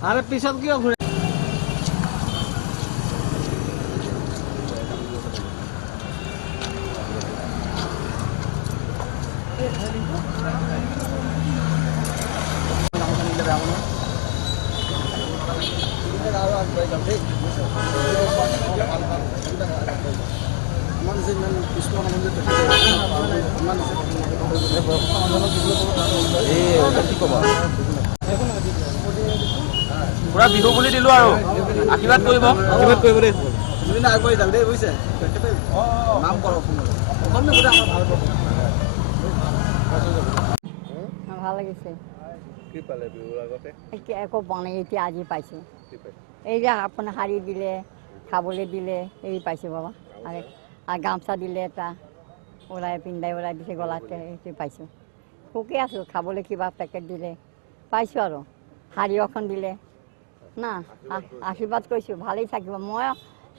আৰে পিছত কিয় ঘুৰে পুৰা বিহু বুলি দিলো আৰু আশীৰ্বাদ কৰিব দেই জুবিনে আগবাঢ়ি যাওক দেই বুজিছে নাম কৰক ভাল লাগিছে কি পালে বিহুৰ আগতে একো পোৱা নাই এতিয়া আজি পাইছোঁ এই যে আপোনাৰ শাৰী দিলে খাবলৈ দিলে এই পাইছোঁ বাবা আৰু গামোচা দিলে এটা ওলাই পিন্ধাই ওলাই দিছে গলাতে এইটো পাইছোঁ সুখী আছোঁ খাবলৈ কিবা পেকেট দিলে পাইছোঁ আৰু শাৰী এখন দিলে না আশীৰ্বাদ কৰিছোঁ ভালেই থাকিব মই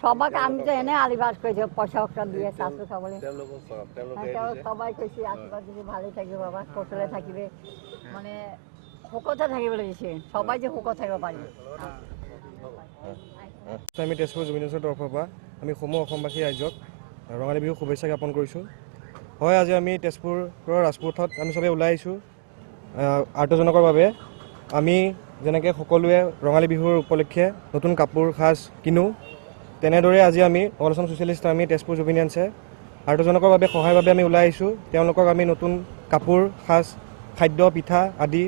সবাক আমিতো এনে আশীৰ্বাদ কৰিছোঁ পইচা দিয়ে চাহটো খাবলৈ সবাই কৈছে আশীৰ্বাদ দিছে ভালেই থাকিব বাবা কৌশলে থাকিবে মানে সুখতে থাকিবলৈ দিছে সবাই যে সুখত থাকিব পাৰিব আমি তেজপুৰ জুবিন দাসৰ তৰফৰ পৰা আমি সমূহ অসমবাসী ৰাইজক ৰঙালী বিহু শুভেচ্ছা জ্ঞাপন কৰিছোঁ হয় আজি আমি তেজপুৰৰ ৰাজপথত আমি চবেই ওলাই আহিছোঁ আৰ্তজনকৰ বাবে আমি যেনেকৈ সকলোৱে ৰঙালী বিহুৰ উপলক্ষে নতুন কাপোৰ সাজ কিনো তেনেদৰে আজি আমি all Assam socialist army Tezpur জুবিনিয়ানছে আৰ্তজনকৰ বাবে সহায়ৰ বাবে আমি ওলাই আহিছোঁ তেওঁলোকক আমি নতুন কাপোৰ সাজ খাদ্য পিঠা আদি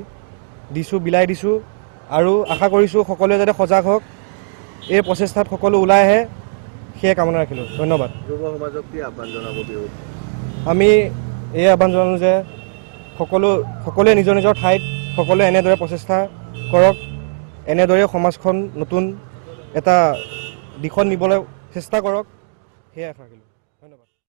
দিছোঁ বিলাই দিছোঁ আৰু আশা কৰিছোঁ সকলোৱে যাতে সজাগ হওক এই প্ৰচেষ্টাত সকলো ওলাই আহে সেয়ে কামনা ৰাখিলোঁ ধন্যবাদ যুৱ সমাজক কি আহ্বান জনাব বিহুত আমি এই আহ্বান জনালোঁ যে সকলোৱে নিজৰ নিজৰ ঠাইত সকলোৱে এনেদৰে প্ৰচেষ্টা কৰক এনেদৰে সমাজখন নতুন এটা দিশত নিবলৈ চেষ্টা কৰক সেয়াই আশা ৰাখিলোঁ